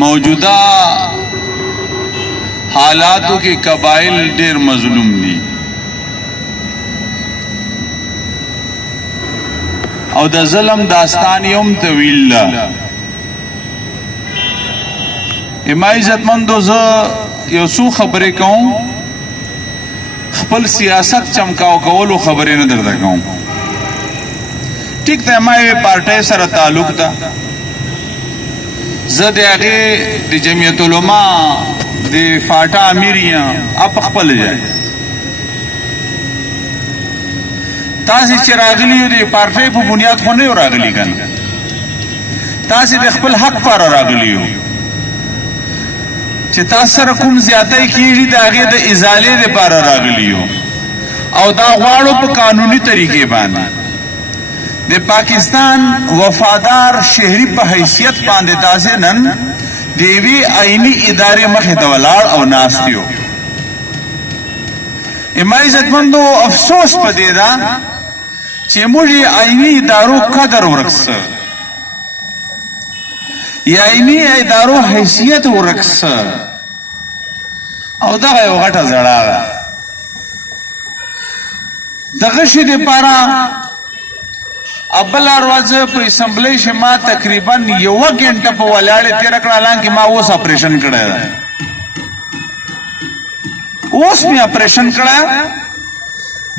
موجودہ حالاتو کې قبائل ډیر مظلوم دي او د ظلم داستان یوم طویل ده. اما عزتمندو زه یو څو خبرې کوم، خپل سیاست چمکاو کولو خبرې نه درته کوم. ټیک ده، ما یوې پارټۍ سره تعلق ده، زه د هغې د جمعیت علما د فاټا امیر یم. اپ خپل ځای تاسې چې راغلي یو د پارټۍ په بنیاد خو نه یو راغلي که نه، تاسې د خپل حق پاره راغلي یو چې تاسو سره کوم زیاتی کېږي د هغې د ازالې دپاره راغلي یو او دا غواړو په قانوني طریقې باندې د پاکستان وفادار شهري په حیثیت باندې تاسې نن د یوې آئیني ادارې مخې ته ولاړ او ناست یو. اما عزتمندو افسوس په دې ده چې موږ یې آئیني ادارو قدر ورک څه، یا آئیني ادارو حیثیت ورک څه، او دغه یو غټه زړه ده. دغه شي دپاره بله ورځ په اسمبلی کې ما تقریبا 1 غنټه په ولاړې تېره کړه، حالانکې ما اوس اپریشن کړی ده، اوس مې اپریشن کړی،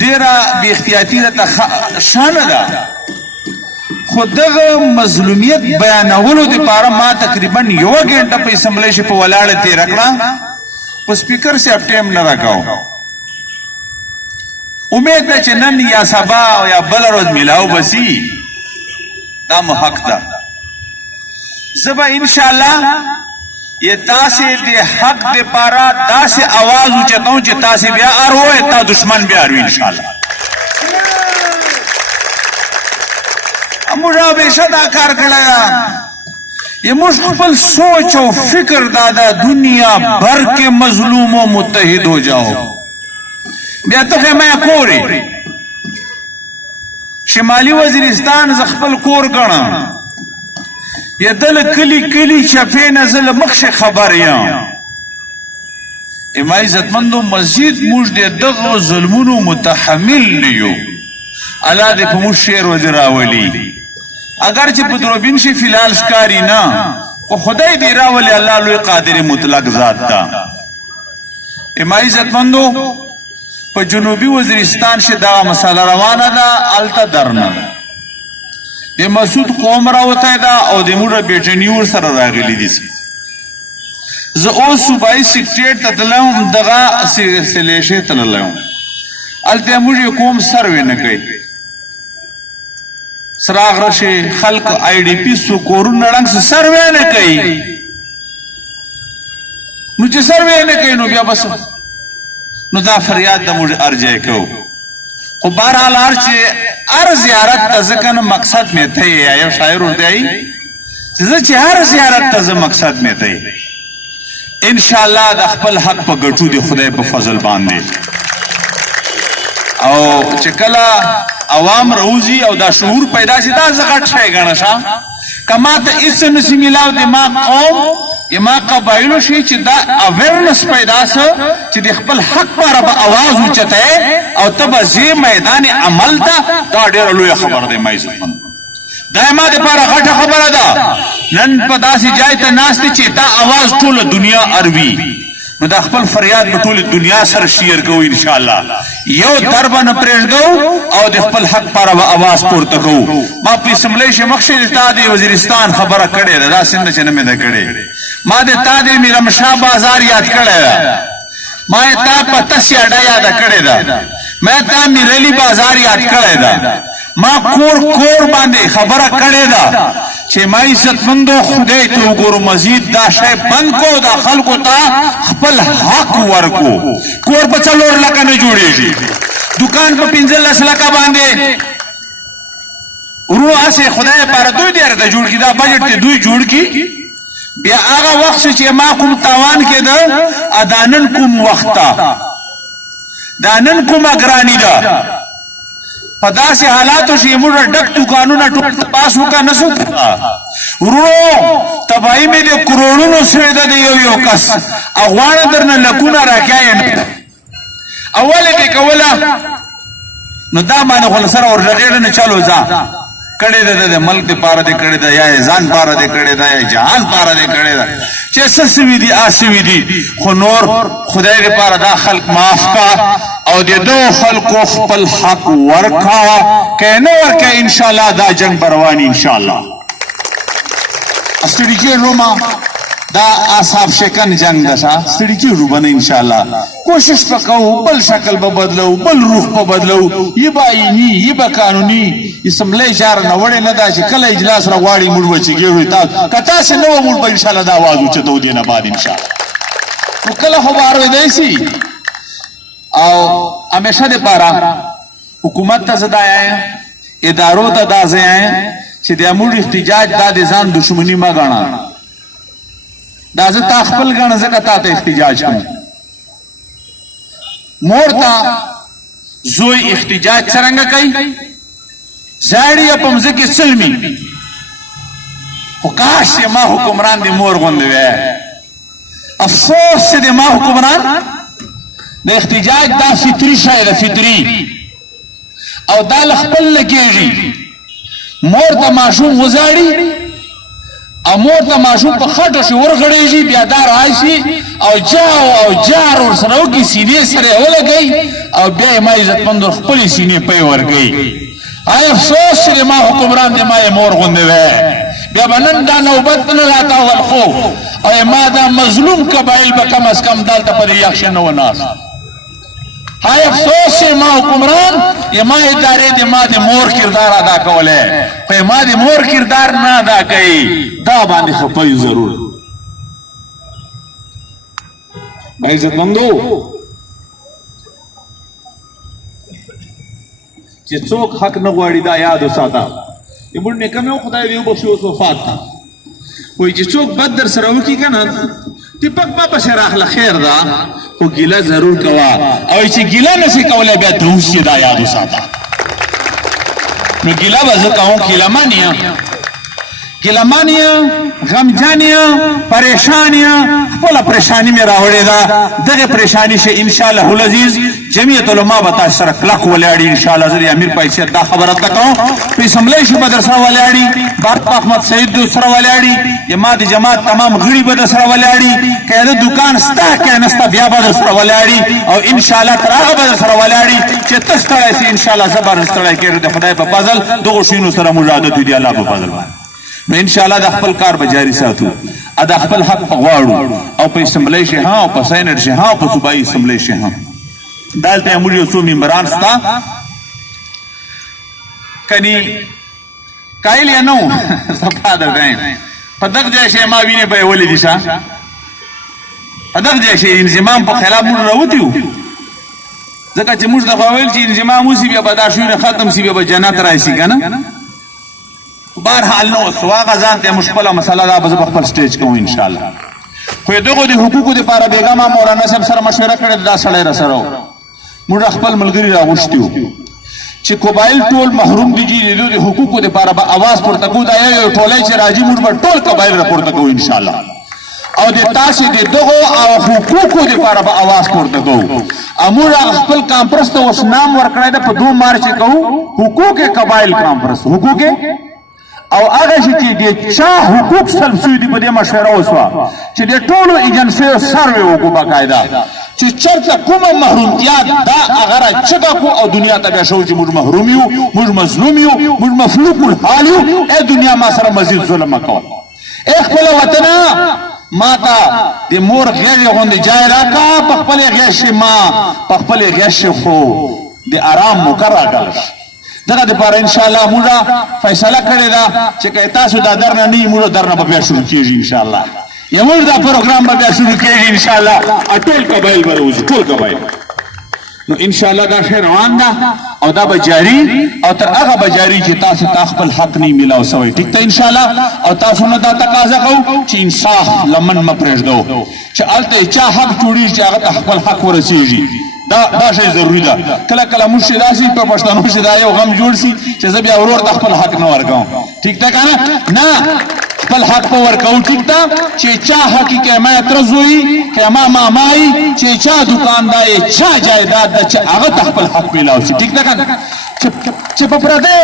ډېره بې احتیاطي راته شانه ده، خو دغه مظلومیت بیانولو دپاره ما تقریبا 1 غنټه په اسمبلی کې په ولاړې تېره کړه، په سپیکر صاحب ټایم نه راکاو. امید ده چې نن یا سبا او یا بله ورځ میلاو بسي، دا مو حق ده. زه به انشاءالله یہ تاسې د حق دپاره داسې اواز اوچتوم چې تاسې بیا اروئ، تا دشمن بیا اروي انشاءالله. موږ همیشه دا کار کړی ده، یہ موږ خپل سوچ او فکر دا ده دنیا بھر کے مظلوموں متحد ہو جاؤ. بیا ته خیمه کورې شمالی وزیرستان ز خپل کور ګڼم، یا دل کلی کلی چپې نه زه له مخکې خبر یم. اما عزتمندو مزید موږ د دغو ظلمونو متحمل نه یو. الله دې په موږ شعر وځي راولي، اگر چې په دوربین شي فیلحال ښکاري نه، خو خدای دې راولي، الله لوی قادر مطلق ذات ده. اما عزتمندو په جنوبي وزیرستان کې دغه مسله روانه ده، هلته درنه ده، د مسعود قوم راوتی ده او د موږ بیټني ورسره راغلي دي. زه اوس صوبایي سکرټریټ ته تللی وم، دغه سلیشې تللی وم، هلته موږ یې کوم سروې نه کوي، سراغ رشې خلق آی ډي پي سو کورونه ړنګ سروې نه کوي. نو چې سروې نه کوي نو بیا بس نو دا فریاد د موږ ارجای کوو. خو بهرحال هر چې هر زیارت ته زه که نه مقصد مې ته یې، یو شاعر ورته وایي چې زه چې هر زیارت ته زه مقصد مې ته یې، انشاءالله د خپل حق په ګټو د خدای په فضل باندې. او چې کله عوام راوځي او دا شعور پیدا شي، دا زه غټ شی ګڼه شه، که ما ته هېڅ نسي میلاو د ما قوم یا ما قبایلو شي چې دا اویرنس پیدا سه چې د خپل حق پاره به اواز اوچتی او ته به ځې میدان عمل ته، دا ډېره لویه خبره دی. ما عزتمند دا ما دپاره غټه خبره ده. نن په داسې جای ته ناست دی چې تا اواز ټوله دنیا اروي، نو دا خپل فریاد به ټولې دنیا سره شیر کوو انشاءالله. یو در به نه پرېږدو او د خپل حق پاره به اواز پورته کوو. ما په اسمبلی کې مخکې د تا د وزیرستان خبره کړې ده، داسې نه چې نه مې ده کړې. ما د تا د میرمشاه بازار یاد کړی ده، ما یې تا پتس اډه یاده کړې ده، ما تا میرلی بازار یاد کړی ده، ما کور کور باندې خبره کړې ده چې ما عزتمندو خدای ته وګورو، مزید دا شی بند کو، دا خلکو ته خپل حق ورکو. کور په 4 لکه نه جوړېږي، دکان په 15 لکه باندې ورو هسې خدای لپاره دوی ډېر ته جوړ کړي، دا بجټ ته دوی جوړ کړي. بیا هغه وخت چې ما کوم تاوان کېده، دا نن کوم وخت ته، دا نن کومه ګراني ده، په داسې حالاتو چې موږ ډک دوکانونه ټول پاس وکړه نسو ورونو تباهي مې د کروڑونو سوې ده د یو کس او غواړه درنه لکونه راکایې اول دې کوله نو دا باندې خو سره ورغېړه نه چلو ځه کړی ده د ملک د پاره دې کړی ده یا ځان پاره دې کړی ده یا جهان پاره دې کړی ده چې څه سوي دي آسوي دي خو نور خدای دې پاره دا خلق معاف کا او د دو خلقو خپل حق ورکا که نه ورکا انشاءالله دا جنگ بروانی انشاءالله ستړي کېږو ما دا اصحاب شکن جنگ دسا ستړي کېږو به نه انشاءالله کوشش به کوو بل شکل به بدلو بل روح به بدلو یې به آئیني یې به قانوني اسمبلی چاره نه وړې نه ده چې کله اجلاس را غواړي موږ به چې کېږو تاسو که تاسې نه وه موږ به انشاءالله دا آواز اوچتو دې نه بعد انشاءالله نو کله خو به اورېدی سي او همیشه د پاره حکومت ته زه دا یم ادارو ته دا زه یم چې د موږ احتجاج دا د ځان دشمني مه ګڼه دا زه تا خپل ګڼه ځکه تا ته احتجاج کوم مور ته زوی احتجاج څرنګه کوي زاړي یې په مځکې سلمي خو کاش چې ما حکمران د مور غوندې وی افسوس چې د ما حکمران د احتجاج دا فطري شی ده فطري او دا له خپل لګېږي مور ته ماشوم وزاړي او مور ته ماشوم په خټو شي ورغړېږي بیا دا راشي او جاو او جار ورسره وکړي سینې سره یې ولګوي او بیا یې ما عزتمندو خپلې سینې پی ورکوي آی افسوس چې ما حکمران د ما یې مور غوندې وی بیا به نن دا نوبت نه راته ولخو او ما دا مظلوم قبایل به کم از کم دلته په دې یخشه نه وناست های افسوس چې ما حکمران ما ادارې د ما د مور کردار ادا کولی خو ما د مور کردار نه ادا کوي دا باندې خفه یو ضرور عزتمندو چې څوک حق نه غواړي دا یاد وساته زموږ نیکه مې خدای دې وبخښي اوس وفات ته وایي چې څوک بد در سره وکړي که نه ټیپک ما پسې راخله خیر ده خو ګیله ضرور کوه او چې ګیله نشي کولی بیا ته اوس یې دا یاد وساته نو ګیله به زه کوم ګیلهمن یم ګیلهمن یم غمجن یم پریشان یم خپله پریشاني مې راوړې ده دغې پریشاني شي انشاءالله العزیز جمعیت علما به تاسو سره کلک ولاړي انشاءالله زه د امیر په حیثیت دا خبره ته کوم په اسمبلی شي به در سره ولاړي بارک احمد سعید د سره ولاړي ما د جماعت تمام غړي به در سره ولاړي که د دکان ستا که نسته بیا به در سره ولاړي او انشاءالله تر هغه به در سره ولاړي چې ته ستړی سې انشاءالله زه به ستړی کېږم د خدای په فضل دغو شیانو سره موږ عادت دي الله په فضل باندې نو انشاءالله د خپل کار به جاري ساتو د خپل حق په غواړو او په اسمبلی شي ها او په سینټ شي ها او په صوبایي اسمبلی شي ها دلته موږ یو څو ممبران ستا کني کیلئے نو صفا درته په دغه ځای شي ما وینې به ولې دي ښه په دغه ځای شي انضمام په خلاف موږ راوتی وو ځکه چې موږ دغه ویل چې انضمام وشي بیا به دا شوونه ختم شي بیا به جنت راشي که نه بهرحال نو سواغه ځان ته مشکله مسله ده به زه په خپل سټیج کوم انشاءالله خو دغو د حقوقو دپاره بېګا ما مولانا صاحب سره مشوره کړې دا سړی را سره و موږ خپل ملګري راغوښتي وو چې قبایل ټول محروم دي چې د حقوقو دپاره به اواز پورته کوو دا یو ټولی چې راځي موږ به ټول قبایل راپورته کوو انشاءالله او د تاسې د دغو او حقوقو دپاره به اواز پورته کوو او موږ خپل کانفرنس ته اوس نام ورکړی ده په 2 مارچ کوو حقوق قبایل کانفرنس حقوق او هغه چې د چا حقوق سلب شوي دي په دې مشوره وشوه چې د ټولو ایجنسیو سروې وکړو باقاعده چې چېرته کومه محرومتیا ده هغه راچټه کړو او دنیا ته بیا ښو چې موږ محروم یو موږ مظلوم یو موږ مفلوک الحال یو ای دنیا ما سره مزید ظلم مه کوه ای خپله وطنه ما ته د مور غېږې غوندې جای راکړه په خپلې غېږ ما په خپلې غېږ خو د ارام موقع راکړل دغه دپاره انشاءالله موږ فیصله کړې ده چې که تاسو دا درنه نه یي موږ درنه به بیا شروع کېږي انشاءالله یا موږ دا پروګرام به بیا شروع کېږي انشاءالله ټول قبایل به راوځي ټول قبایل نو انشاءالله دا شی روان ده او دا به جاري او تر هغه به جاري چې تاسو ته خپل حق نه میلاو سوی ټیک ته انشاءالله او تاسو نه دا تقاضا کوو چې انصاف لمن مه پرېږدو چې هلته چا حق جوړېږي چې هغه ته خپل حق ورسېږي دا شی ضروری ده. کله کله موږ چې داسې په پښتنو چې دا یو غم جوړ شي چې زه بیا ورور ته خپل حق نه ورکوم. ټیک ده که نه خپل حق په ورکوو. ټیک ده چې چا حق یې که ما تره زوی که ما مامایي چې چا دوکان دا یې چا جایداد ده چې هغه ته خپل حق میلاو شي. ټیک ده که نه چې په پردۍ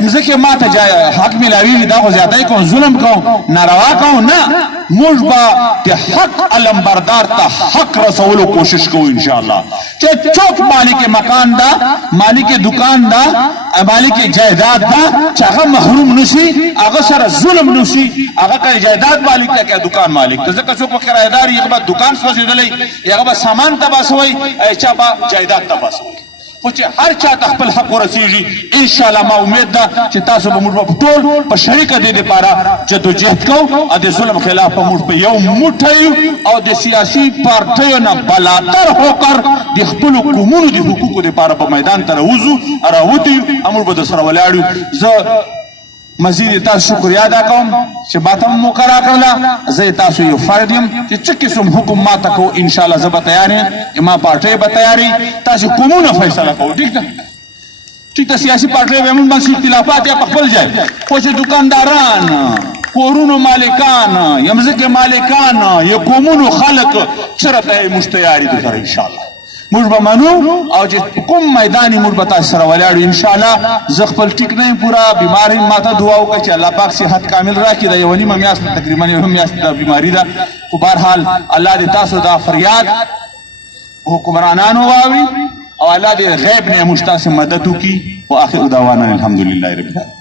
مځکې ما ته حق میلاوېږي دا خو زیاتی کوم ظلم کوم ناروا کوم نه. موږ به د حق علمبردار ته حق رسولو کوشش کوو انشاءالله. چې څوک مالک مکان ده مالک دکان ده مالک جایداد ده چې هغه محروم نشي هغه سره ظلم نشي. هغه که جایداد مالک ده که دکان مالک ده ځکه څوک به کرایهدار هغه به دکان سوځېدلی هغه به سامان تباسوي چا به جایداد تباسوي. خو چې هر چا ته خپل حق ورسېږي انشاءالله ما امید ده چې تاسو به موږ به ټول په شریکه دې دپاره جدوجهد کوو او د ظلم خلاف به موږ په یو موټی او د سیاسي پارټیو نه بلاتر هوکر د خپلو قومونو د حقوقو دپاره په میدان ته راوځو راوتیو او موږ به درسره ولاړ یو. زه مزید تاسو شکریہ ادا کوم چې باته مو موقع راکړله. زه تاسو یو فرد یم چې څه قسم حکم ماته کو انشاءالله زه به تیار یم ما پارټۍ به تیاري تاسو قومونه فیصله کوو. ټیک ده ټیک ده سیاسي پارټۍ به موږ باندې اختلافات یا په خپل ځای خو چې دکانداران کورونو مالکان یا مځکې مالکان یا قومونو خلک چېرته یې موږ تیاري دو سره انشاءالله موږ به منو او چې کوم میدان یې موږ به تاسو سره ولاړو انشاءالله. زه خپل ټیک نه یم پوره بیمار یم ما ته دعا وکړه چې الله پاک صحت کامل راکړي. دا یوه نیمه میاشت تقریبا یوه میاشت دا بیماري ده خو بهرحال الله دې تاسو دا فریاد حکمرانانو واوري او الله دې غیب نه موږ تاسو مدد وکړي. واخر دعوانا الحمدلله رب العالمین.